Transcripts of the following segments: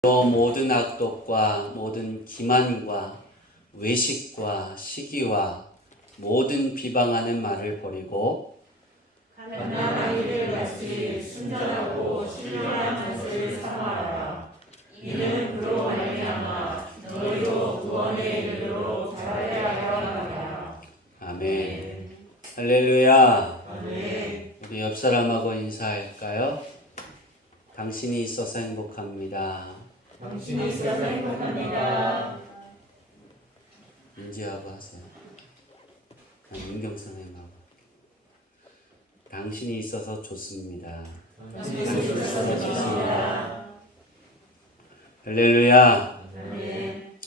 또 모든 악독과 모든 기만과 외식과 시기와 모든 비방하는 말을 버리고 가난한 이들 같이 순전하고 신령한 자세를 삼아라. 이는 그로 말미암아 너희도 구원에 이르도록 잘하여야 함이라. 아멘. 할렐루야. 아멘. 우리 옆 사람하고 인사할까요? 당신이 있어서 행복합니다. 당신이 있어서 행복합니다. 인지하고 하세요. 윤경선생님하고. 당신이 있어서 좋습니다. 당신이 있어서 좋습니다. 할렐루야. 아멘.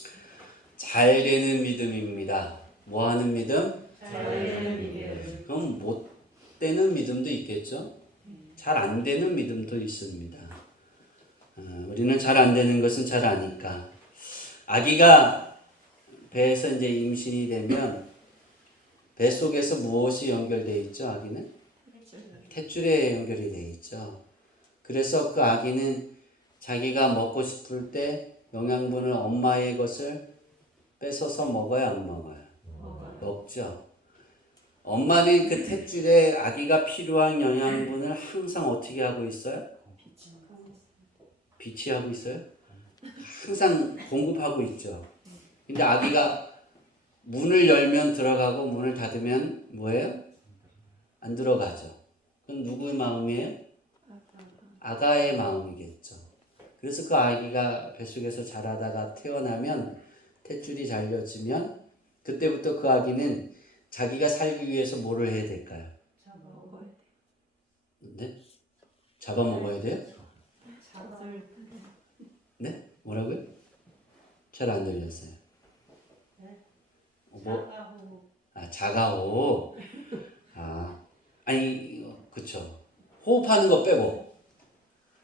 잘 되는 믿음입니다. 뭐 하는 믿음? 잘 되는 믿음. 그럼 못 되는 믿음도 있겠죠? 잘 안 되는 믿음도 있습니다. 우리는 잘 안 되는 것은 잘 아니까. 아기가 배에서 이제 임신이 되면 뱃속에서 무엇이 연결되어 있죠? 아기는? 탯줄에 연결이 되어 있죠. 그래서 그 아기는 자기가 먹고 싶을 때 영양분을 엄마의 것을 뺏어서 먹어야 안 먹어요? 먹죠. 엄마는 그 탯줄에 아기가 필요한 영양분을 항상 어떻게 하고 있어요? 비치하고 있어요? 항상 공급하고 있죠. 근데 아기가 문을 열면 들어가고 문을 닫으면 뭐예요? 안 들어가죠. 그럼 누구의 마음이에요? 아가의 마음이겠죠. 그래서 그 아기가 뱃속에서 자라다가 태어나면 탯줄이 잘려지면 그때부터 그 아기는 자기가 살기 위해서 뭐를 해야 될까요? 잡아먹어야 돼. 네? 잡아먹어야 돼요? 네? 뭐라고요? 잘 안 들렸어요. 자가호. 아니, 그쵸. 호흡하는 거 빼고.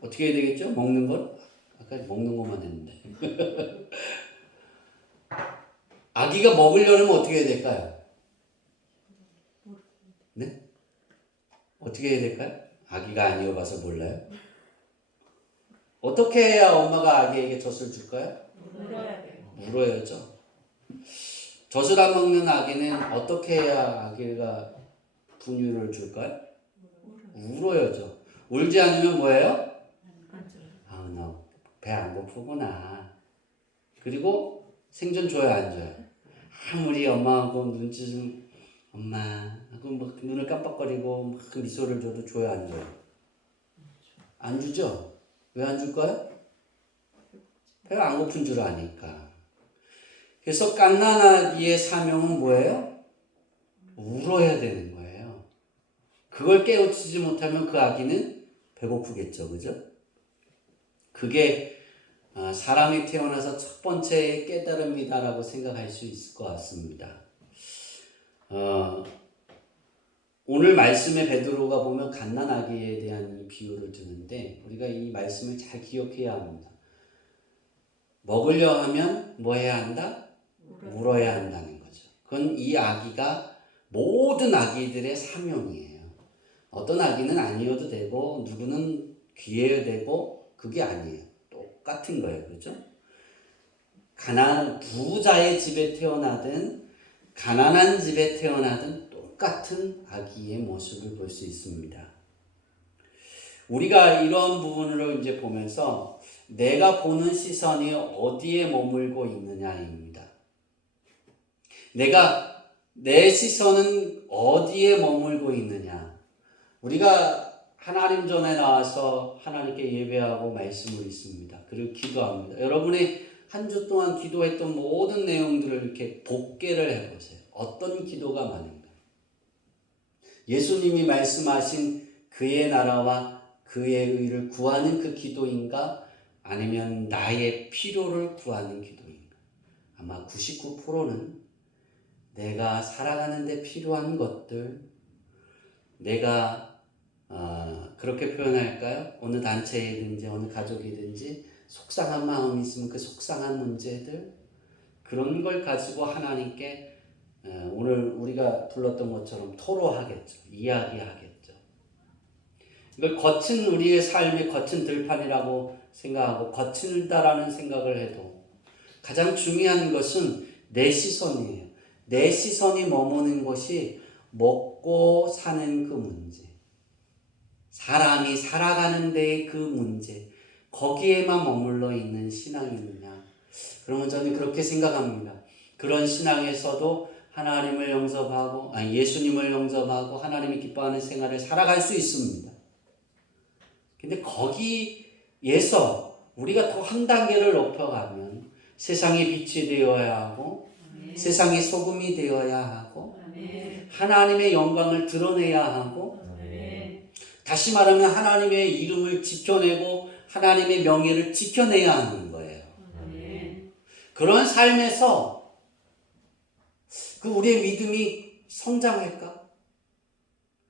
어떻게 해야 되겠죠? 먹는 걸? 아까 먹는 것만 했는데. 아기가 먹으려면 어떻게 해야 될까요? 네? 어떻게 해야 될까요? 아기가 아니어봐서 몰라요. 어떻게 해야 엄마가 아기에게 젖을 줄까요? 물어야 돼. 물어야죠. 젖을 안 먹는 아기는 어떻게 해야 아기가 분유를 줄까요? 울어야죠. 울지 않으면 뭐예요? 나 배 안 고프구나. 그리고 생존 줘요, 안 줘요? 아무리 엄마하고 눈치 좀 엄마 하고 막 눈을 깜빡거리고 막 미소를 줘도 줘요, 안 줘요? 안 주죠? 왜 안 줄까요? 배가 안 고픈 줄 아니까. 그래서 갓난아기의 사명은 뭐예요? 울어야 되는 거예요. 그걸 깨우치지 못하면 그 아기는 배고프겠죠, 그죠? 그게 사람이 태어나서 첫 번째 깨달음이다라고 생각할 수 있을 것 같습니다. 오늘 말씀에 베드로가 보면 갓난아기에 대한 이 비유를 드는데 우리가 이 말씀을 잘 기억해야 합니다. 먹으려 하면 뭐 해야 한다? 물어야 한다는 거죠. 그건 이 아기가 모든 아기들의 사명이에요. 어떤 아기는 아니어도 되고 누구는 귀해야 되고 그게 아니에요. 똑같은 거예요. 그렇죠? 부자의 집에 태어나든 가난한 집에 태어나든 똑같은 아기의 모습을 볼 수 있습니다. 우리가 이런 부분을 이제 보면서 내가 보는 시선이 어디에 머물고 있느냐입니다. 내 시선은 어디에 머물고 있느냐. 우리가 하나님 전에 나와서 하나님께 예배하고 말씀을 읽습니다. 그리고 기도합니다. 여러분이 한 주 동안 기도했던 모든 내용들을 이렇게 복개를 해보세요. 어떤 기도가 많은가? 예수님이 말씀하신 그의 나라와 그의 의를 구하는 그 기도인가? 아니면 나의 필요를 구하는 기도인가? 아마 99%는 내가 살아가는 데 필요한 것들, 내가 그렇게 표현할까요? 어느 단체이든지 어느 가족이든지 속상한 마음이 있으면 그 속상한 문제들 그런 걸 가지고 하나님께 오늘 우리가 불렀던 것처럼 토로하겠죠. 이야기하겠죠. 이걸 우리의 삶의 거친 들판이라고 생각하고 거친다라는 생각을 해도 가장 중요한 것은 내 시선이에요. 내 시선이 머무는 것이 먹고 사는 그 문제, 사람이 살아가는 데의 그 문제, 거기에만 머물러 있는 신앙이느냐. 그러면 저는 그렇게 생각합니다. 그런 신앙에서도 하나님을 영접하고, 예수님을 영접하고 하나님이 기뻐하는 생활을 살아갈 수 있습니다. 근데 거기에서 우리가 더 한 단계를 높여가면 세상의 빛이 되어야 하고, 세상의 소금이 되어야 하고, 하나님의 영광을 드러내야 하고, 다시 말하면 하나님의 이름을 지켜내고 하나님의 명예를 지켜내야 하는 거예요. 그런 삶에서 그 우리의 믿음이 성장할까?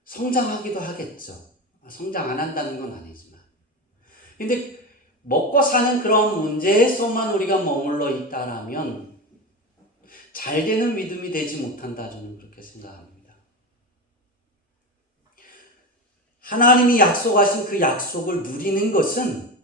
성장하기도 하겠죠. 성장 안 한다는 건 아니지만. 근데 먹고 사는 그런 문제에서만 우리가 머물러 있다라면 잘 되는 믿음이 되지 못한다, 저는 그렇게 생각합니다. 하나님이 약속하신 그 약속을 누리는 것은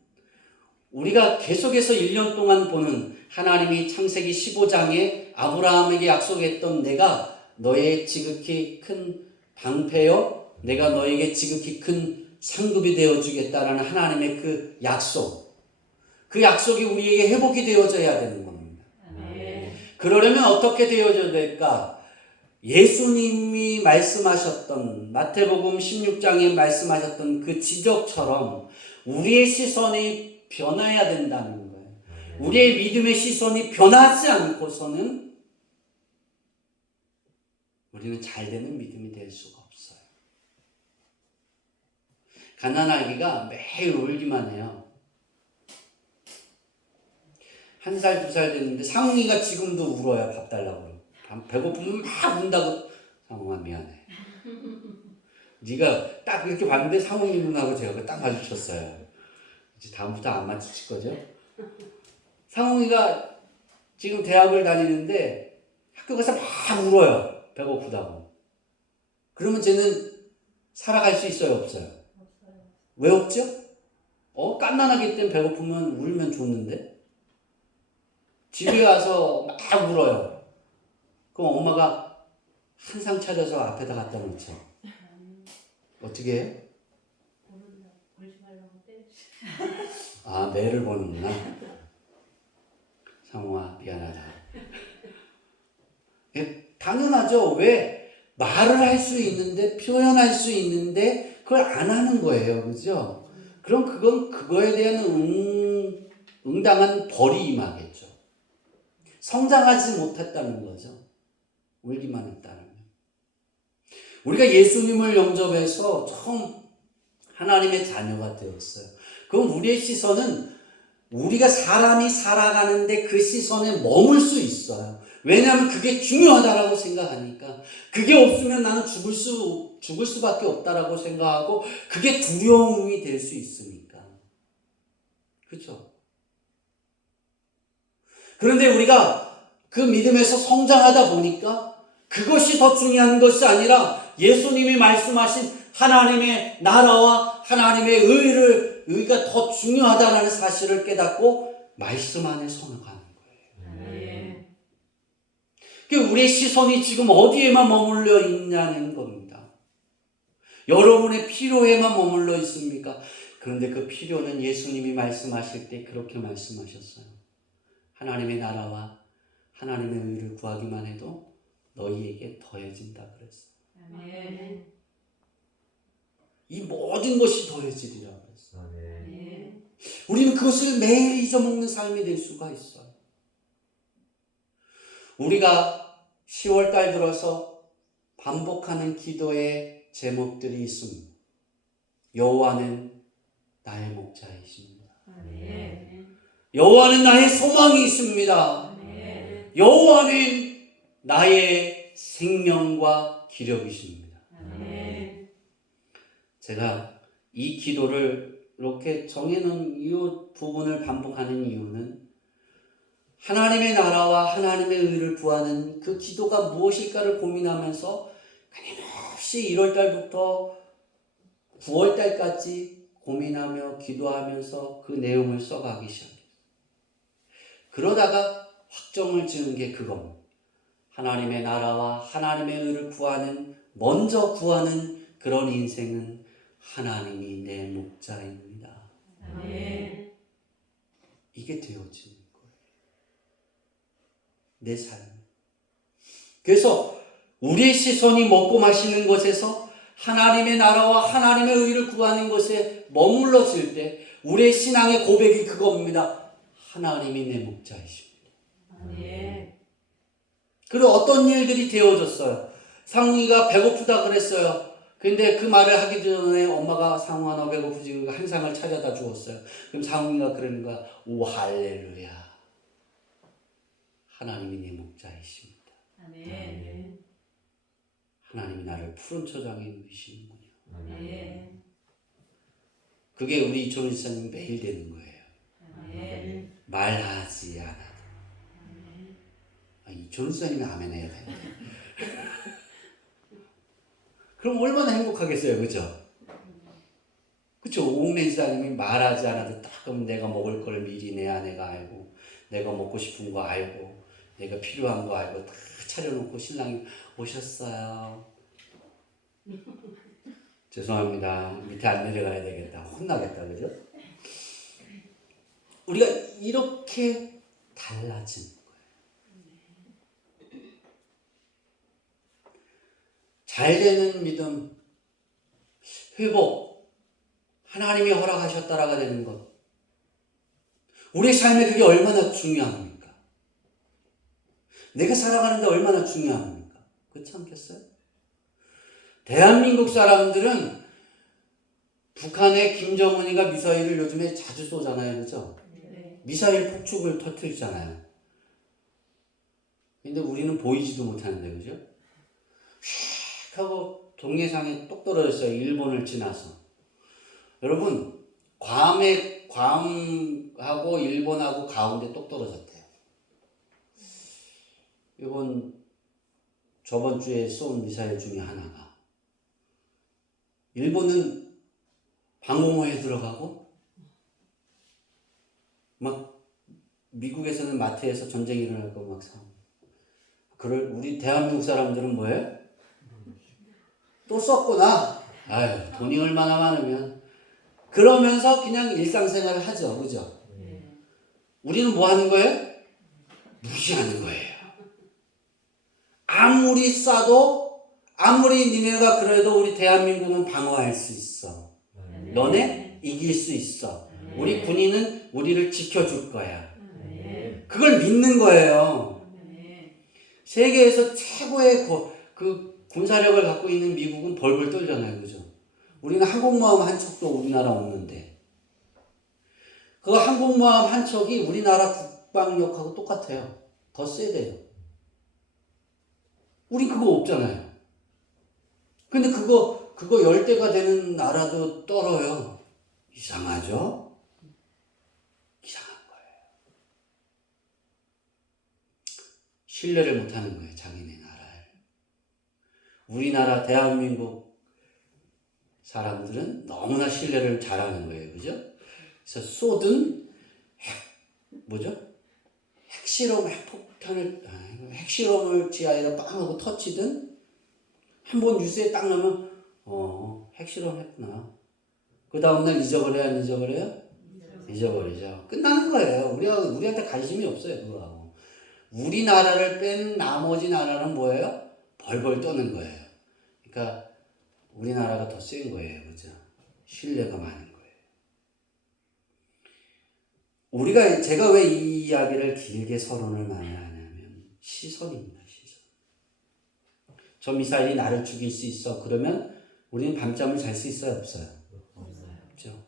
우리가 계속해서 1년 동안 보는 하나님이 창세기 15장에 아브라함에게 약속했던 내가 너의 지극히 큰 방패요, 내가 너에게 지극히 큰 상급이 되어주겠다라는 하나님의 그 약속, 그 약속이 우리에게 회복이 되어져야 되는 겁니다. 그러려면 어떻게 되어져야 될까? 예수님이 말씀하셨던 마태복음 16장에 말씀하셨던 그 지적처럼 우리의 시선이 변해야 된다는 거예요. 우리의 믿음의 시선이 변하지 않고서는 우리는 잘 되는 믿음이 될 수가 없어요. 갓난아기가 매일 울기만 해요. 1살, 2살 됐는데 상웅이가 지금도 울어요. 밥 달라고. 배고프면 막 운다고. 상웅아 미안해. 네가 딱 이렇게 봤는데 상웅이 눈하고 제가 딱 마주쳤어요. 이제 다음부터 안 마주칠 거죠? 상웅이가 지금 대학을 다니는데 학교 가서 막 울어요. 배고프다고. 그러면 쟤는 살아갈 수 있어요? 없어요? 왜 없죠? 갓난아기 때문에 배고프면 울면 좋는데? 집에 와서 막 울어요. 그럼 엄마가 한 상 차려서 앞에다 갖다 놓죠. 어떻게 해요? 아, 매를 보는구나. 상호아, 미안하다. 당연하죠. 왜? 말을 할 수 있는데, 표현할 수 있는데, 그걸 안 하는 거예요. 그죠? 그럼 그거에 대한 응당한 벌이 임하겠죠. 성장하지 못했다는 거죠. 울기만 했다는. 우리가 예수님을 영접해서 처음 하나님의 자녀가 되었어요. 그럼 우리의 시선은 우리가 사람이 살아가는데 그 시선에 머물 수 있어요. 왜냐하면 그게 중요하다라고 생각하니까. 그게 없으면 나는 죽을 수밖에 없다라고 생각하고 그게 두려움이 될 수 있으니까. 그렇죠? 그런데 우리가 그 믿음에서 성장하다 보니까 그것이 더 중요한 것이 아니라 예수님이 말씀하신 하나님의 나라와 하나님의 의가 더 중요하다는 사실을 깨닫고 말씀 안에 선언하는 거예요. 우리의 시선이 지금 어디에만 머물러 있냐는 겁니다. 여러분의 필요에만 머물러 있습니까? 그런데 그 필요는 예수님이 말씀하실 때 그렇게 말씀하셨어요. 하나님의 나라와 하나님의 의를 구하기만 해도 너희에게 더해진다 그랬어요. 아멘. 이 모든 것이 더해지리라 그랬어요. 우리는 그것을 매일 잊어먹는 삶이 될 수가 있어요. 우리가 10월달 들어서 반복하는 기도의 제목들이 있습니다. 여호와는 나의 목자이십니다. 여호와는 나의 소망이 있습니다. 여호와는 나의 생명과 기력이십니다. 제가 이 기도를 이렇게 정해놓은 이 부분을 반복하는 이유는 하나님의 나라와 하나님의 의를 구하는 그 기도가 무엇일까를 고민하면서 끊임없이 1월달부터 9월달까지 고민하며 기도하면서 그 내용을 써가기 시작해요. 그러다가 확정을 지은 게 그겁니다. 하나님의 나라와 하나님의 의를 먼저 구하는 그런 인생은 하나님이 내 목자입니다. 아멘. 이게 되어지는 거예요. 내 삶. 그래서 우리의 시선이 먹고 마시는 것에서 하나님의 나라와 하나님의 의를 구하는 것에 머물렀을 때 우리의 신앙의 고백이 그겁니다. 하나님이 내 목자이십니다. 아멘. 그리고 어떤 일들이 되어졌어요. 상웅이가 배고프다 그랬어요. 근데 그 말을 하기 전에 엄마가 상웅아 너 배고프지? 한 상을 차려다 주었어요. 그럼 상웅이가 그러는 거야. 오 할렐루야. 하나님이 내 목자이십니다. 아멘. 하나님이 나를 푸른 초장에 누이시는군요. 아멘. 그게 우리 이촌 지사님 매일 되는 거예요. 아멘. 말하지 않아도. 이촌 지사님이 아멘 해야 돼. 그럼 얼마나 행복하겠어요. 그죠? 그쵸? 옥내 지사님이 말하지 않아도 딱 그럼 내가 먹을 걸 미리 내 아내가 알고 내가 먹고 싶은 거 알고 내가 필요한 거 알고 다 차려놓고 신랑이 오셨어요. 죄송합니다. 밑에 안 내려가야 되겠다. 혼나겠다. 그죠? 우리가 이렇게 달라진 거예요. 잘 되는 믿음, 회복, 하나님이 허락하셨다라가 되는 것. 우리 삶에 그게 얼마나 중요합니까? 내가 살아가는데 얼마나 중요합니까? 그렇지 않겠어요? 대한민국 사람들은 북한의 김정은이가 미사일을 요즘에 자주 쏘잖아요. 그죠? 네. 미사일 폭죽을 터뜨리잖아요. 근데 우리는 보이지도 못하는데, 그죠? 휙 하고 동해상에 똑 떨어졌어요. 일본을 지나서. 여러분, 괌하고 일본하고 가운데 똑 떨어졌대요. 저번 주에 쏜 미사일 중에 하나가. 일본은 방공호에 들어가고, 막, 미국에서는 마트에서 전쟁이 일어나고 막 싸우고. 우리 대한민국 사람들은 뭐예요? 또 썼구나. 아유, 돈이 얼마나 많으면. 그러면서 그냥 일상생활을 하죠. 그죠? 우리는 뭐 하는 거예요? 무시하는 거예요. 아무리 싸도, 아무리 니네가 그래도 우리 대한민국은 방어할 수 있어. 너네 이길 수 있어. 우리 군인은 우리를 지켜줄 거야. 그걸 믿는 거예요. 세계에서 최고의 그 군사력을 갖고 있는 미국은 벌벌 떨잖아요. 그죠? 우리는 항공모함 한 척도 우리나라 없는데. 그 항공모함 한 척이 우리나라 국방력하고 똑같아요. 더 세대요. 우린 그거 없잖아요. 근데 그거 10대가 되는 나라도 떨어요. 이상하죠? 이상한 거예요. 신뢰를 못하는 거예요. 자기네 나라를. 우리나라 대한민국 사람들은 너무나 신뢰를 잘하는 거예요. 그죠? 그래서 쏘든 핵실험을 지하에다 빵 하고 터치든 한번 뉴스에 딱 나오면 핵실험 했구나. 그 다음날 잊어버려요? 안 잊어버려요? 잊어버리죠. 끝나는 거예요. 우리한테 관심이 없어요. 그거하고. 우리나라를 뺀 나머지 나라는 뭐예요? 벌벌 떠는 거예요. 그러니까 우리나라가 더 센 거예요. 그죠? 신뢰가 많은 거예요. 제가 왜 이 이야기를 길게 서론을 많이 하냐면 시선입니다. 시선. 저 미사일이 나를 죽일 수 있어. 그러면 우리는 밤잠을 잘 수 있어요? 없어요? 없죠.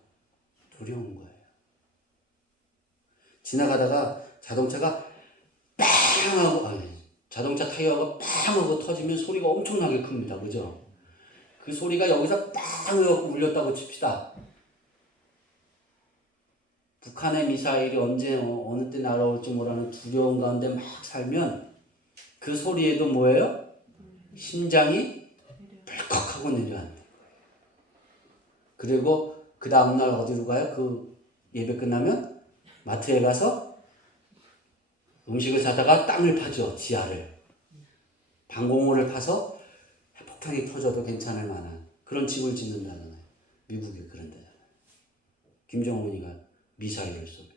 두려운 거예요. 지나가다가 자동차가 빵 하고 자동차 타이어가 빵 하고 터지면 소리가 엄청나게 큽니다. 그죠? 그 소리가 여기서 빵 울렸다고 칩시다. 북한의 미사일이 언제 어느 때 날아올지 모르는 두려움 가운데 막 살면 그 소리에도 뭐예요? 심장이 벌컥하고 내려앉는 거예요. 그리고 그 다음날 어디로 가요? 그 예배 끝나면 마트에 가서 음식을 사다가 땅을 파죠. 지하를. 방공호를 파서 폭탄이 터져도 괜찮을 만한 그런 집을 짓는다잖아요. 미국이 그런 데잖아요. 김정은이가 미사일을 쏘면.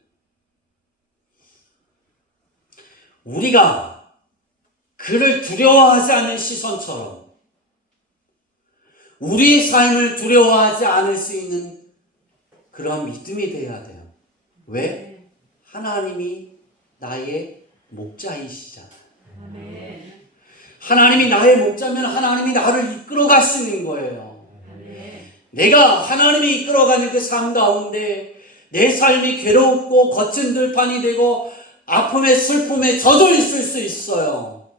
우리가 그를 두려워하지 않는 시선처럼 우리의 삶을 두려워하지 않을 수 있는 그러한 믿음이 되어야 돼요. 왜? 하나님이 나의 목자이시잖아요. 아멘. 하나님이 나의 목자면 하나님이 나를 이끌어 가시는 거예요. 아멘. 내가 하나님이 이끌어가는 그 삶 가운데 내 삶이 괴롭고 거친 들판이 되고 아픔에 슬픔에 젖어 있을 수 있어요.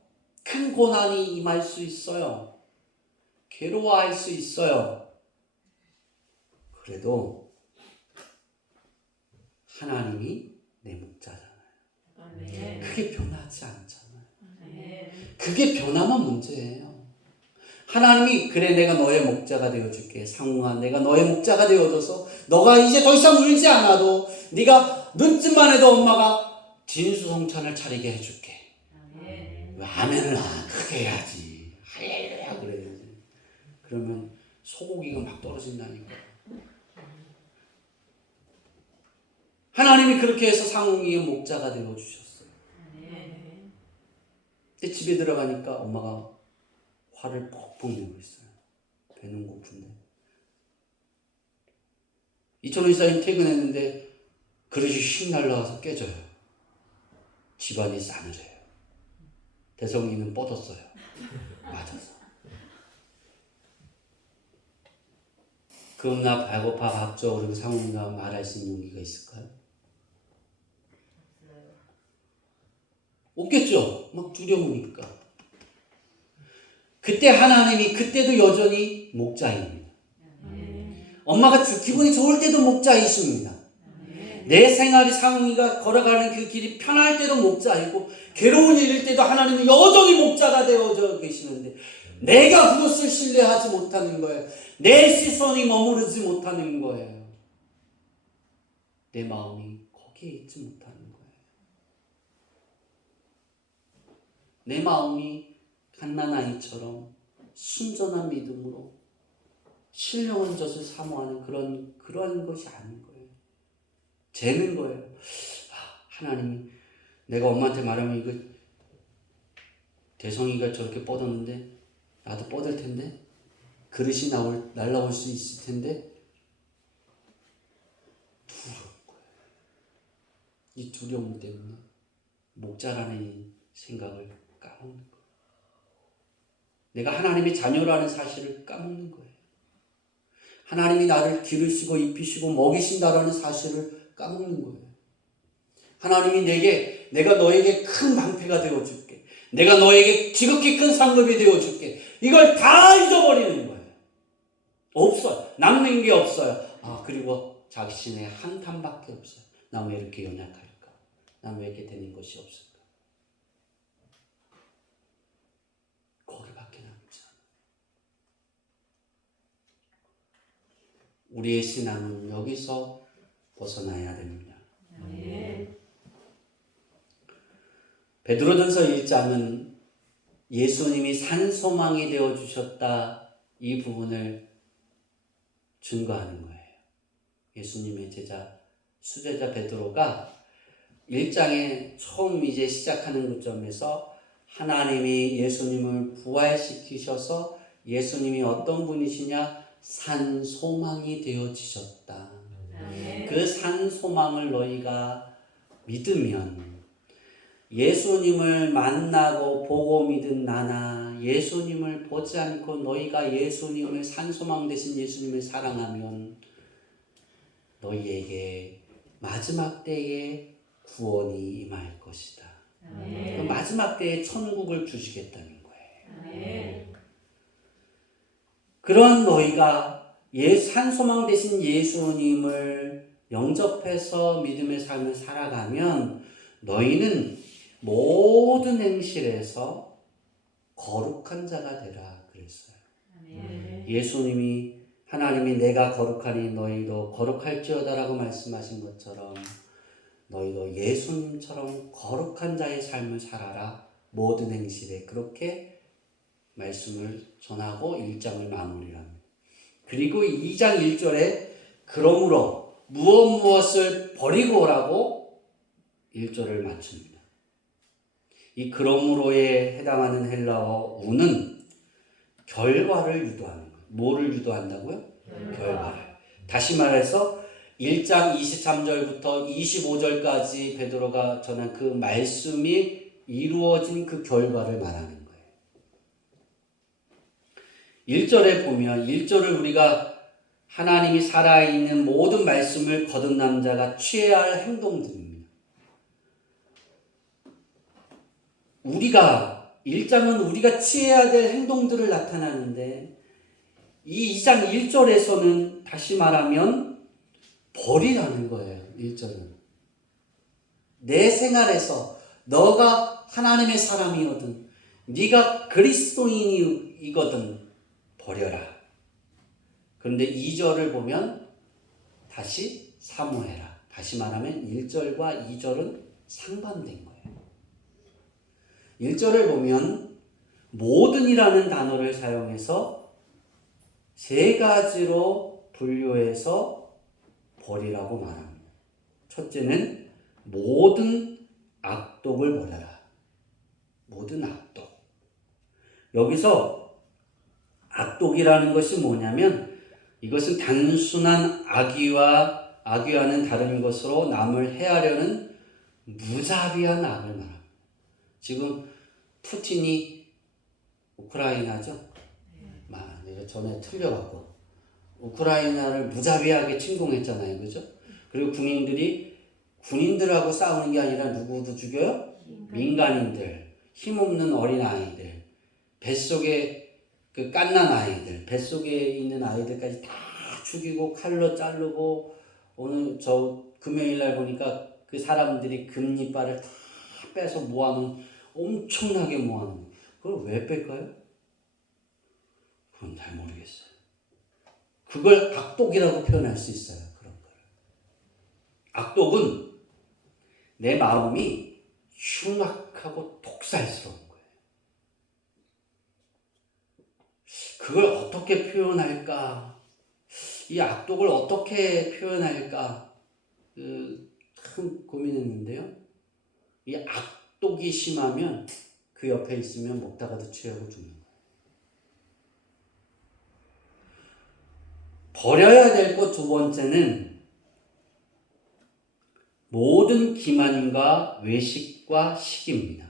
큰 고난이 임할 수 있어요. 괴로워할 수 있어요. 그래도 하나님이 내 목자잖아요. 아멘. 그게 변하지 않잖아요. 아멘. 그게 변하면 문제예요. 하나님이 그래 내가 너의 목자가 되어줄게. 상웅아 내가 너의 목자가 되어줘서 너가 이제 더 이상 울지 않아도 네가 눈짓만 해도 엄마가 진수성찬을 차리게 해줄게. 아멘. 왜 아멘을 크게 해야지. 할렐루야 그래야지. 그러면 소고기가 막 떨어진다니까. 하나님이 그렇게 해서 상웅이의 목자가 되어주셨어요. 아멘. 근데 집에 들어가니까 엄마가 화를 폭폭 내고 있어요. 배는 고픈데. 이천원 이사님 퇴근했는데 그릇이 휙 날라와서 깨져요. 집안이 싸늘해요. 대성이는 뻗었어요. 맞아서. 그럼 나 배고파 밥줘. 그러면 상훈이가 말할 수 있는 용기가 있을까요? 없겠죠. 막 두려우니까. 그때 하나님이 그때도 여전히 목자입니다. 엄마가 기분이 좋을 때도 목자이십니다. 내 생활이 상웅이가 걸어가는 그 길이 편할 때도 목자이고 괴로운 일일 때도 하나님은 여전히 목자가 되어져 계시는데 내가 그것을 신뢰하지 못하는 거예요. 내 시선이 머무르지 못하는 거예요. 내 마음이 거기에 있지 못하는 거예요. 내 마음이 갓난아이처럼 순전한 믿음으로 신령한 젖을 사모하는 그런 것이 아닌 거예요. 재는 거예요. 하나님이 내가 엄마한테 말하면 이거 대성이가 저렇게 뻗었는데 나도 뻗을 텐데 그릇이 날라올 수 있을 텐데 두려운 거예요. 이 두려움 때문에 목자라는 이 생각을 까먹는 거예요. 내가 하나님의 자녀라는 사실을 까먹는 거예요. 하나님이 나를 기르시고 입히시고 먹이신다라는 사실을 까먹는 거예요. 하나님이 내가 너에게 큰 방패가 되어줄게. 내가 너에게 지극히 큰 상급이 되어줄게. 이걸 다 잊어버리는 거예요. 없어요. 남는 게 없어요. 그리고 자신의 한탄밖에 없어요. 난 왜 이렇게 연약할까? 난 왜 이렇게 되는 것이 없을까? 거기밖에 남지 않아요. 우리의 신앙은 여기서 벗어나야 됩니다. 베드로전서 1장은 예수님이 산소망이 되어주셨다 이 부분을 증거하는 거예요. 예수님의 제자 수제자 베드로가 1장에 처음 이제 시작하는 그점에서 하나님이 예수님을 부활시키셔서 예수님이 어떤 분이시냐 산소망이 되어지셨다. 그 산소망을 너희가 믿으면 예수님을 만나고 보고 믿은 나나 예수님을 보지 않고 너희가 예수님을 산소망 되신 예수님을 사랑하면 너희에게 마지막 때에 구원이 임할 것이다. 그 마지막 때에 천국을 주시겠다는 거예요. 그런 너희가 산소망 되신 예수님을 영접해서 믿음의 삶을 살아가면 너희는 모든 행실에서 거룩한 자가 되라 그랬어요. 예수님이 하나님이 내가 거룩하니 너희도 거룩할지어다라고 말씀하신 것처럼 너희도 예수님처럼 거룩한 자의 삶을 살아라. 모든 행실에 그렇게 말씀을 전하고 1장을 마무리합니다. 그리고 2장 1절에 그러므로 무엇을 버리고 오라고 1절을 마칩니다. 이 그러므로에 해당하는 헬라어 우는 결과를 유도하는 거예요. 뭐를 유도한다고요? 결과를. 다시 말해서 1장 23절부터 25절까지 베드로가 전한 그 말씀이 이루어진 그 결과를 말하는 거예요. 1절에 보면 1절을 우리가 하나님이 살아있는 모든 말씀을 거듭난 자가 취해야 할 행동들입니다. 우리가 1장은 우리가 취해야 될 행동들을 나타나는데 이 2장 1절에서는 다시 말하면 버리라는 거예요. 1절은 내 생활에서 너가 하나님의 사람이거든 네가 그리스도인이거든 버려라. 그런데 2절을 보면 다시 사모해라. 다시 말하면 1절과 2절은 상반된 거예요. 1절을 보면 모든이라는 단어를 사용해서 세 가지로 분류해서 버리라고 말합니다. 첫째는 모든 악독을 버려라. 모든 악독. 여기서 악독이라는 것이 뭐냐면 이것은 단순한 악의와는 다른 것으로 남을 해하려는 무자비한 악을 말합니다. 지금 푸틴이 우크라이나죠? 내가 전에 틀려갖고 우크라이나를 무자비하게 침공했잖아요, 그죠? 그리고 군인들하고 싸우는 게 아니라 누구도 죽여요? 민간인들, 힘없는 어린 아이들, 뱃속에 그 갓난 아이들, 뱃속에 있는 아이들까지 다 죽이고 칼로 자르고 오늘 저 금요일날 보니까 그 사람들이 금리빨을 다 빼서 모아놓은 엄청나게 모아놓은 그걸 왜 뺄까요? 그건 잘 모르겠어요. 그걸 악독이라고 표현할 수 있어요. 그런 걸. 악독은 내 마음이 흉악하고 독살스러운 거예요. 그걸 어떻게 표현할까? 이 악독을 어떻게 표현할까? 참 고민했는데요. 이 악독이 심하면 그 옆에 있으면 먹다가도 취하고 죽는 거예요. 버려야 될 것 두 번째는 모든 기만과 외식과 시기입니다.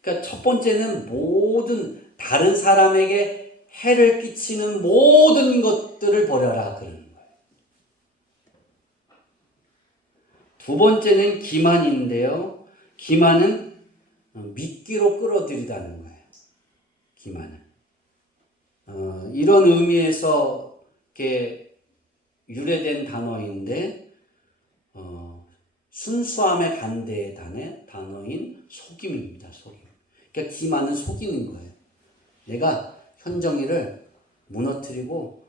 그러니까 첫 번째는 모든 다른 사람에게 해를 끼치는 모든 것들을 버려라 그러는 거예요. 두 번째는 기만인데요. 기만은 미끼로 끌어들이다는 거예요. 기만은. 이런 의미에서 이렇게 유래된 단어인데 순수함의 반대의 단어인 속임입니다. 속임. 그러니까 기만은 속이는 거예요. 내가 현정이를 무너뜨리고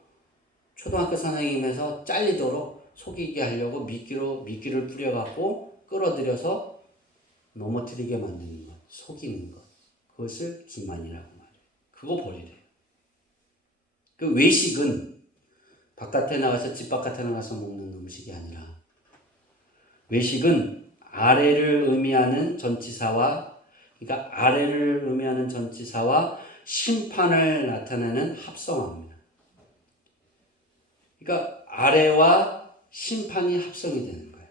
초등학교 선생님에서 잘리도록 속이게 하려고 미끼를 뿌려갖고 끌어들여서 넘어뜨리게 만드는 것, 속이는 것. 그것을 기만이라고 말해요. 그거 버리래요. 그 외식은 바깥에 나가서 집 바깥에 나가서 먹는 음식이 아니라 외식은 아래를 의미하는 전치사와 그러니까 아래를 의미하는 전치사와 심판을 나타내는 합성어입니다. 그러니까 아래와 심판이 합성이 되는 거예요.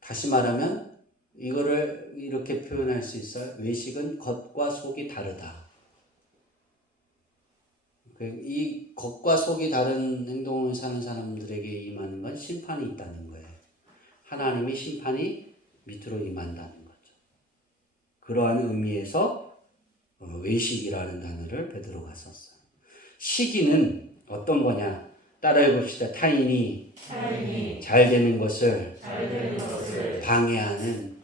다시 말하면 이거를 이렇게 표현할 수 있어요. 외식은 겉과 속이 다르다. 이 겉과 속이 다른 행동을 사는 사람들에게 임하는 건 심판이 있다는 거예요. 하나님의 심판이 밑으로 임한다는 거죠. 그러한 의미에서 외식이라는 단어를 베드로가 썼어요. 시기는 어떤 거냐? 따라해 봅시다. 타인이 잘 되는 것을 방해하는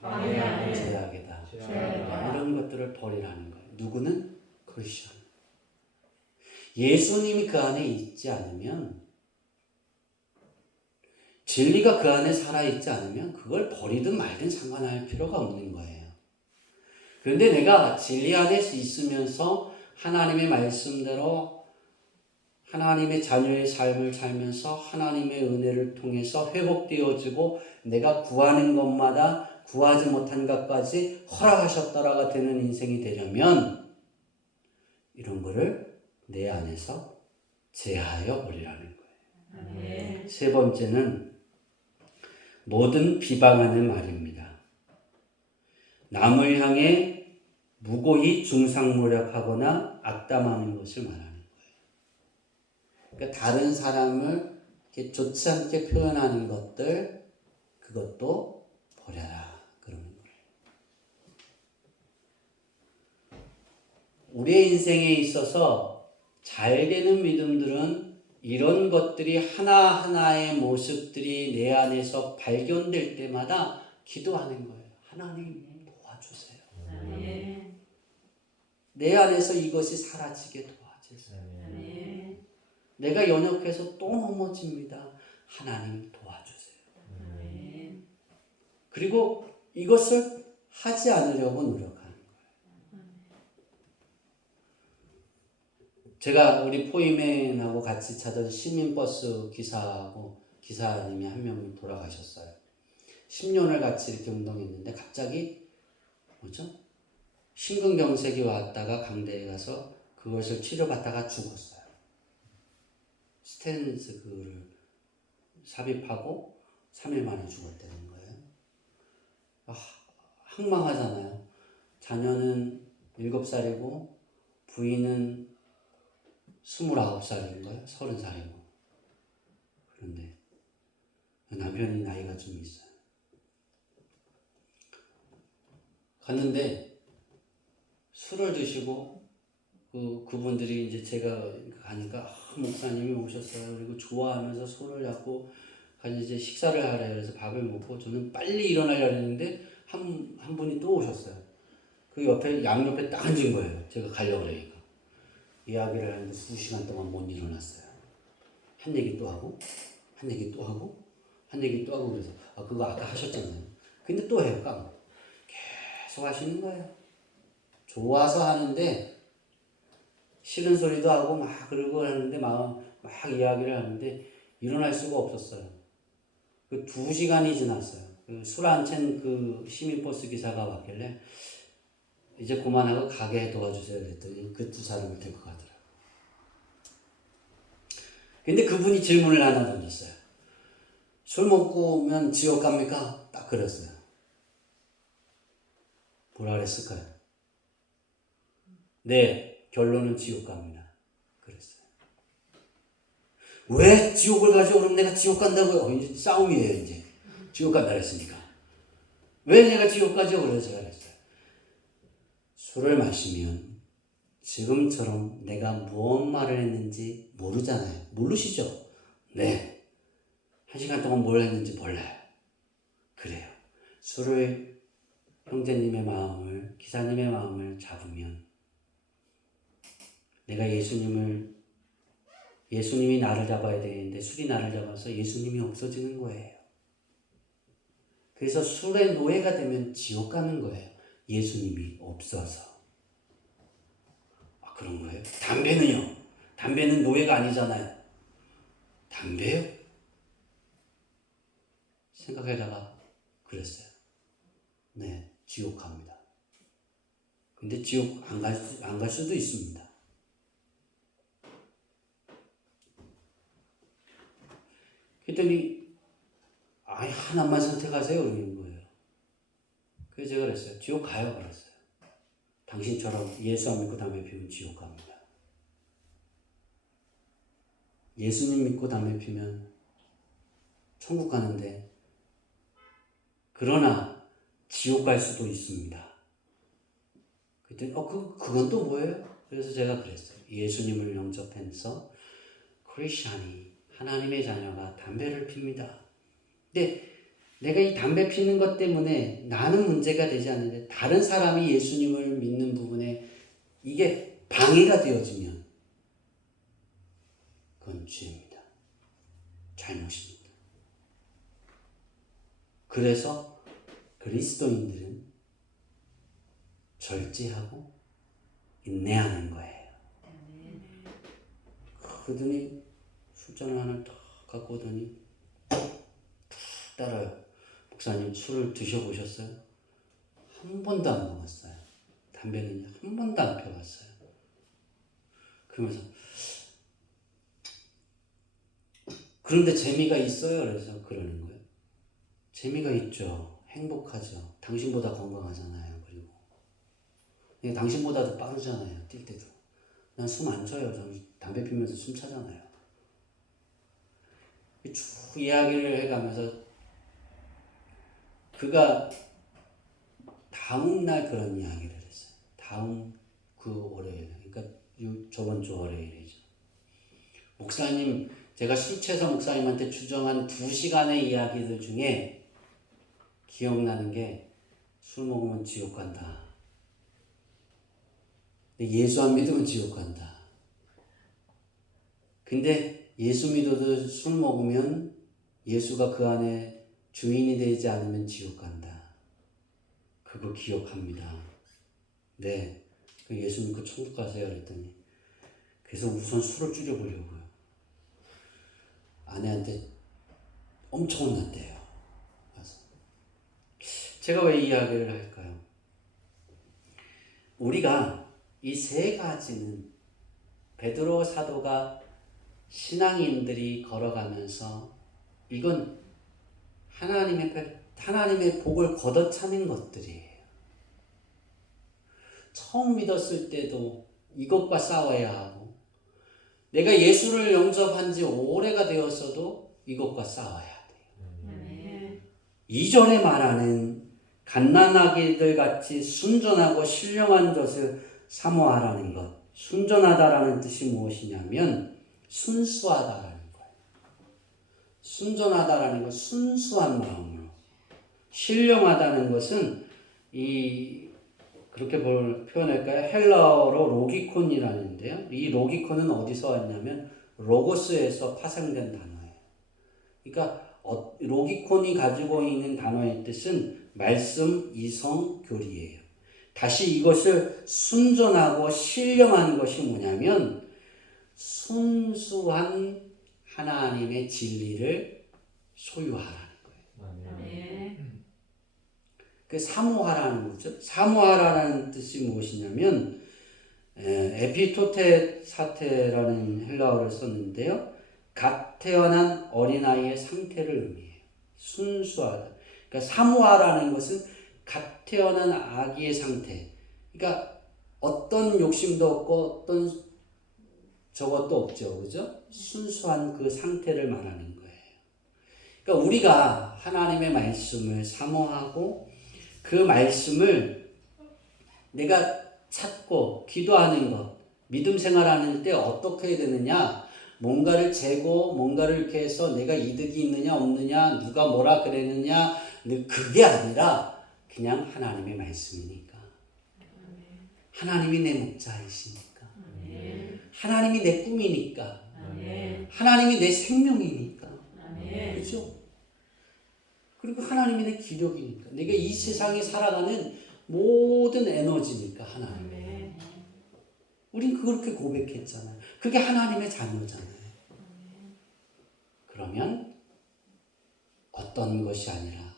죄악이다. 이런 것들을 버리라는 거예요. 누구는? 크리스천. 예수님이 그 안에 있지 않으면, 진리가 그 안에 살아있지 않으면 그걸 버리든 말든 상관할 필요가 없는 거예요. 그런데 내가 진리 안에 있으면서 하나님의 말씀대로 하나님의 자녀의 삶을 살면서 하나님의 은혜를 통해서 회복되어지고 내가 구하는 것마다 구하지 못한 것까지 허락하셨더라가 되는 인생이 되려면 이런 거를 내 안에서 제하여 버리라는 거예요. 아멘. 세 번째는 모든 비방하는 말입니다. 남을 향해 무고히 중상모략하거나 악담하는 것을 말하는 거예요. 그러니까 다른 사람을 이렇게 좋지 않게 표현하는 것들, 그것도 버려라 그러는 거예요. 우리의 인생에 있어서 잘 되는 믿음들은 이런 것들이 하나하나의 모습들이 내 안에서 발견될 때마다 기도하는 거예요. 하나님 도와주세요. 아멘. 내 안에서 이것이 사라지게 도와주세요. 아멘. 내가 연약해서 또 넘어집니다. 하나님 도와주세요. 아멘. 그리고 이것을 하지 않으려고 노력하는 거예요. 제가 우리 포이맨하고 같이 타던 시민버스 기사님이 한 명 돌아가셨어요. 10년을 같이 이렇게 운동했는데 갑자기 심근경색이 왔다가 강대에 가서 그것을 치료받다가 죽었어요. 스탠스 그를 삽입하고 3일 만에 죽었다는 거예요. 황망하잖아요. 자녀는 7살이고 부인은 29살인가요? 30살이고. 그런데 남편이 나이가 좀 있어요. 갔는데 술을 드시고 그분들이 이제 제가 가니까 목사님이 오셨어요. 그리고 좋아하면서 손을 잡고 이제 식사를 하래요. 그래서 밥을 먹고 저는 빨리 일어나려고 했는데 한 분이 또 오셨어요. 그 옆에 양옆에 딱 앉은 거예요. 제가 가려고 그러니까. 이야기를 하는데 2시간 동안 못 일어났어요. 한 얘기 또 하고 한 얘기 또 하고 한 얘기 또 하고 그래서 그거 아까 하셨잖아요. 근데 또 해요. 까먹고. 계속 하시는 거예요. 좋아서 하는데 싫은 소리도 하고 막 그러고 하는데 막 이야기를 하는데 일어날 수가 없었어요. 그 2시간이 지났어요. 그 술 안 챈 그 시민버스 기사가 왔길래 이제 그만하고 가게 도와주세요 그랬더니 그 2사람을 데리고 가더라고요. 근데 그분이 질문을 하나 던졌어요. 술 먹고 오면 지옥 갑니까? 딱 그랬어요. 뭐라 그랬을까요? 네, 결론은 지옥 갑니다. 그랬어요. 왜 지옥을 가죠? 그럼 내가 지옥 간다고요? 이제 싸움이에요, 이제. 지옥 간다 그랬으니까. 왜 내가 지옥 가죠? 그래서 제가 그랬어요. 술을 마시면 지금처럼 내가 무슨 말을 했는지 모르잖아요. 모르시죠? 네. 1시간 동안 뭘 했는지 몰라요. 그래요. 술을 형제님의 마음을, 기사님의 마음을 잡으면 내가 예수님이 나를 잡아야 되는데 술이 나를 잡아서 예수님이 없어지는 거예요. 그래서 술의 노예가 되면 지옥 가는 거예요. 예수님이 없어서. 그런 거예요? 담배는요? 담배는 노예가 아니잖아요. 담배요? 생각하다가 그랬어요. 네, 지옥 갑니다. 근데 지옥 안 갈 수도 있습니다. 그랬더니 아예 하나만 선택하세요 그러는 거예요. 그래서 제가 그랬어요. 지옥 가요 그랬어요. 당신처럼 예수 안 믿고 담배 피우면 지옥 갑니다. 예수님 믿고 담배 피우면 천국 가는데 그러나 지옥 갈 수도 있습니다. 그랬더니 그건 또 뭐예요? 그래서 제가 그랬어요. 예수님을 영접해서 크리스찬이 하나님의 자녀가 담배를 핍니다. 근데 내가 이 담배 피는 것 때문에 나는 문제가 되지 않는데 다른 사람이 예수님을 믿는 부분에 이게 방해가 되어지면 죄입니다. 잘못입니다. 그래서 그리스도인들은 절제하고 인내하는 거예요. 그러더니 술잔을 하나 딱 갖고 오더니 툭 따라요. 목사님 술을 드셔보셨어요? 한 번도 안 먹었어요. 담배는 한 번도 안 펴봤어요. 그러면서 그런데 재미가 있어요? 그래서 그러는 거예요. 재미가 있죠. 행복하죠. 당신보다 건강하잖아요. 그리고 당신보다도 빠르잖아요. 뛸 때도. 난 숨 안 쉬어요. 저는 담배 피면서 숨 차잖아요. 쭉 이야기를 해가면서 그가 다음 날 그런 이야기를 했어요. 다음 그 월요일, 그러니까 저번 주 월요일이죠. 목사님, 제가 술 취해서 목사님한테 주정한 2시간의 이야기들 중에 기억나는 게 술 먹으면 지옥 간다. 예수 안 믿으면 지옥 간다. 근데 예수 믿어도 술 먹으면 예수가 그 안에 주인이 되지 않으면 지옥 간다. 그거 기억합니다. 네. 예수 믿고 천국 가세요. 그랬더니 그래서 우선 술을 줄여보려고요. 아내한테 엄청 혼났대요. 그래서 제가 왜 이야기를 할까요? 우리가 이 3가지는 베드로 사도가 신앙인들이 걸어가면서 이건 하나님의 복을 걷어차는 것들이에요. 처음 믿었을 때도 이것과 싸워야 하고, 내가 예수를 영접한 지 오래가 되었어도 이것과 싸워야 돼요. 2절에 말하는 갓난아기들 같이 순전하고 신령한 것을 사모하라는 것. 순전하다라는 뜻이 무엇이냐면 순수하다라는 거예요. 순전하다라는 건 순수한 마음으로. 신령하다는 것은 그렇게 표현할까요? 헬라어로 로기콘이라는데요. 이 로기콘은 어디서 왔냐면 로고스에서 파생된 단어예요. 그러니까 로기콘이 가지고 있는 단어의 뜻은 말씀, 이성, 교리예요. 다시 이것을 순전하고 신령한 것이 뭐냐면 순수한 하나님의 진리를 소유하라는 거예요. 그 사모하라는 거죠. 사모하라는 뜻이 무엇이냐면 에피토테 사테라는 헬라어를 썼는데요. 갓 태어난 어린아이의 상태를 의미해요. 순수하다. 그러니까 사모하라는 것은 갓 태어난 아기의 상태. 그러니까 어떤 욕심도 없고 어떤 저것도 없죠. 그죠? 순수한 그 상태를 말하는 거예요. 그러니까 우리가 하나님의 말씀을 사모하고 그 말씀을 내가 찾고 기도하는 것, 믿음 생활하는 때 어떻게 해야 되느냐? 뭔가를 재고 뭔가를 이렇게 해서 내가 이득이 있느냐 없느냐, 누가 뭐라 그랬느냐, 그게 아니라 그냥 하나님의 말씀이니까. 하나님이 내 목자이시니까. 하나님이 내 꿈이니까. 하나님이 내 생명이니까. 그렇죠? 그리고 하나님이 내 기력이니까. 내가 이 세상에 살아가는 모든 에너지니까 하나님. 우린 그렇게 고백했잖아요. 그게 하나님의 자녀잖아요. 그러면 어떤 것이 아니라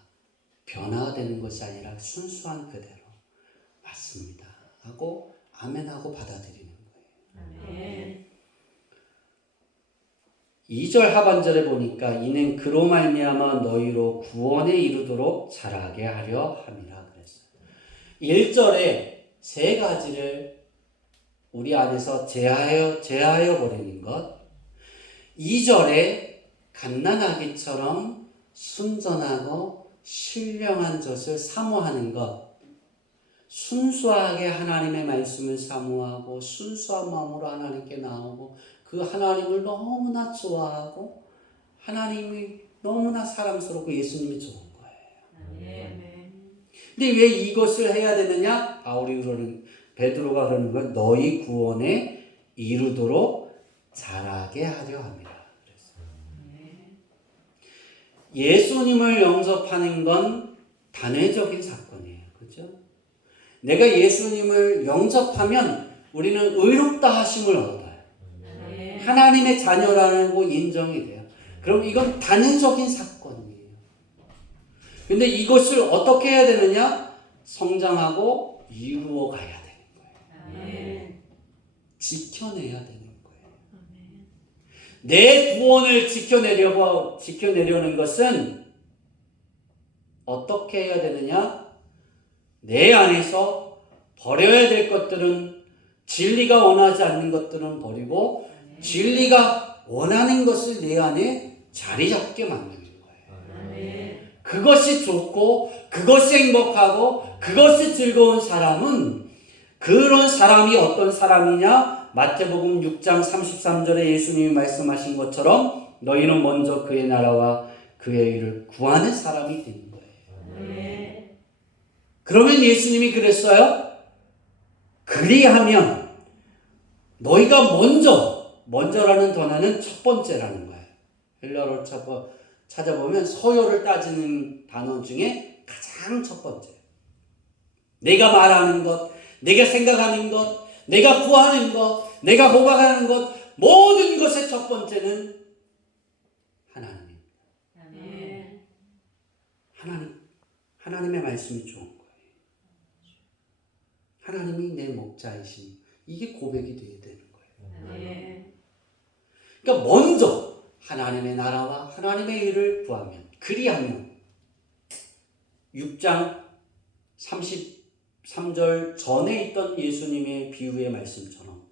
변화되는 것이 아니라 순수한 그대로 맞습니다 하고 아멘하고 받아들이는 거예요. 2절 하반절에 보니까 이는 그로 말미암아 너희로 구원에 이르도록 자라게 하려 함이라 그랬어요. 1절에 3가지를 우리 안에서 제하여 버리는 것. 2절에 갓난아기처럼 순전하고 신령한 것을 사모하는 것. 순수하게 하나님의 말씀을 사모하고 순수한 마음으로 하나님께 나오고 그 하나님을 너무나 좋아하고 하나님이 너무나 사랑스럽고 예수님이 좋은 거예요. 근데 왜 이것을 해야 되느냐? 베드로가 그러는 건 너희 구원에 이르도록 자라게 하려 함이라. 예수님을 영접하는 건 단회적인 사건이에요. 그렇죠? 내가 예수님을 영접하면 우리는 의롭다 하심을 얻어요. 하나님의 자녀라고 인정이 돼요. 그럼 이건 단회적인 사건이에요. 근데 이것을 어떻게 해야 되느냐? 성장하고 이루어 가야 되는 거예요. 지켜내야 되는 거예요. 내 구원을 지켜내려는 것은 어떻게 해야 되느냐? 내 안에서 버려야 될 것들은, 진리가 원하지 않는 것들은 버리고 진리가 원하는 것을 내 안에 자리 잡게 만드는 거예요. 그것이 좋고 그것이 행복하고 그것이 즐거운 사람은, 그런 사람이 어떤 사람이냐? 마태복음 6장 33절에 예수님이 말씀하신 것처럼 너희는 먼저 그의 나라와 그의 의를 구하는 사람이 되는 거예요. 그러면 예수님이 그랬어요. 그리하면 너희가 먼저라는 단어는 첫 번째라는 거예요. 헬라어를 찾아보면 서열을 따지는 단어 중에 가장 첫 번째. 내가 말하는 것, 내가 생각하는 것, 내가 구하는 것, 내가 고백하는 것, 모든 것의 첫 번째는 하나님입니다. 하나님의 말씀이 좋은 거예요. 하나님이 내 목자이신, 이게 고백이 되어야 되는 거예요. 그러니까 먼저 하나님의 나라와 하나님의 의를 구하면, 그리하면 6장 33절 전에 있던 예수님의 비유의 말씀처럼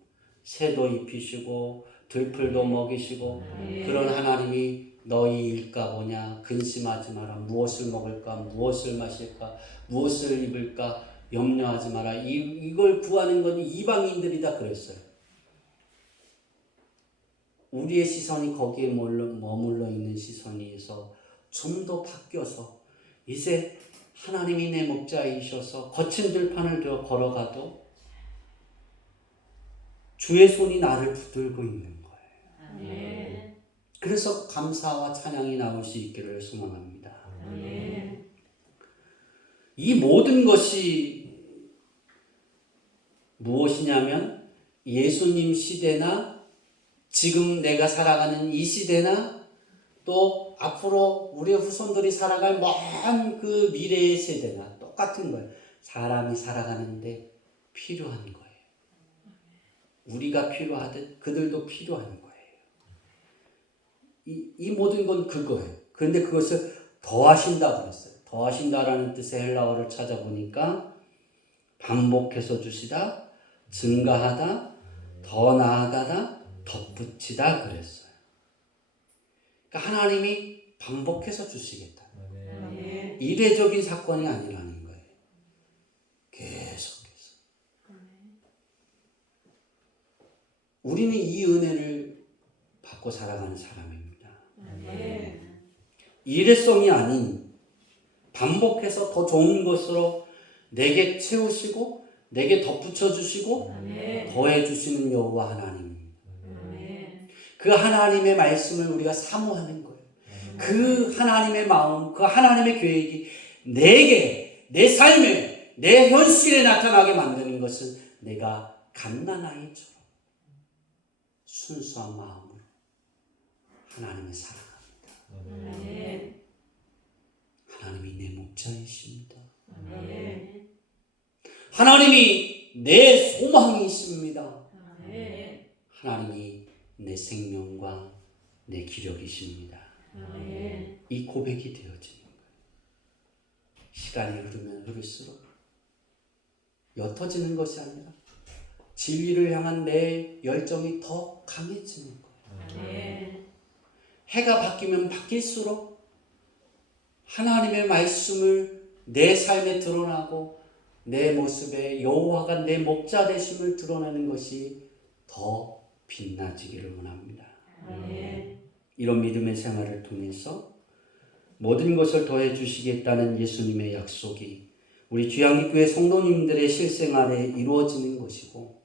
새도 입히시고 들풀도 먹이시고 그런 하나님이 너희 일까 보냐, 근심하지 마라, 무엇을 먹을까, 무엇을 마실까, 무엇을 입을까 염려하지 마라. 이걸 구하는 건 이방인들이다 그랬어요. 우리의 시선이 거기에 머물러 있는 시선에서 좀 더 바뀌어서 이제 하나님이 내 목자이셔서 거친 들판을 걸어가도 주의 손이 나를 붙들고 있는 거예요. 그래서 감사와 찬양이 나올 수 있기를 소망합니다. 이 모든 것이 무엇이냐면 예수님 시대나 지금 내가 살아가는 이 시대나 또 앞으로 우리의 후손들이 살아갈 먼 그 미래의 세대나 똑같은 거예요. 사람이 살아가는데 필요한 거예요. 우리가 필요하듯 그들도 필요한 거예요. 이 모든 건 그거예요. 그런데 그것을 더하신다고 했어요. 더하신다라는 뜻의 헬라어를 찾아보니까 반복해서 주시다, 증가하다, 더 나아가다, 덧붙이다 그랬어요. 그러니까 하나님이 반복해서 주시겠다. 이례적인 사건이 아니라는 거예요. 계속해서. 우리는 이 은혜를 받고 살아가는 사람입니다. 일회성이 아닌 반복해서 더 좋은 것으로 내게 채우시고 내게 덧붙여 주시고 더해 주시는 여호와 하나님. 그 하나님의 말씀을 우리가 사모하는 거예요. 그 하나님의 마음, 그 하나님의 계획이 내게, 내 삶에, 내 현실에 나타나게 만드는 것은 내가 갓난아이처럼 순수한 마음으로 하나님을 사랑합니다. 하나님이 내 목자이십니다. 하나님이 내 소망이십니다. 하나님이 내 생명과 내 기력이십니다. 이 고백이 되어지는 거예요. 시간이 흐르면 흐를수록 옅어지는 것이 아니라 진리를 향한 내 열정이 더 강해지는 거예요. 해가 바뀌면 바뀔수록 하나님의 말씀을 내 삶에 드러나고 내 모습에 여호와가 내 목자 되심을 드러내는 것이 더 빛나지기를 원합니다. 이런 믿음의 생활을 통해서 모든 것을 더해 주시겠다는 예수님의 약속이 우리 주양기교회 성도님들의 실생활에 이루어지는 것이고,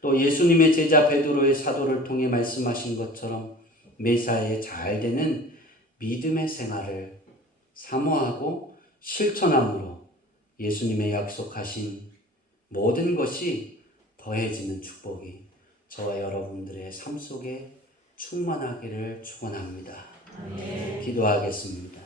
또 예수님의 제자 베드로의 사도를 통해 말씀하신 것처럼 매사에 잘 되는 믿음의 생활을 사모하고 실천함으로 예수님의 약속하신 모든 것이 더해지는 축복이 저와 여러분들의 삶 속에 충만하기를 축원합니다. 아멘. 기도하겠습니다.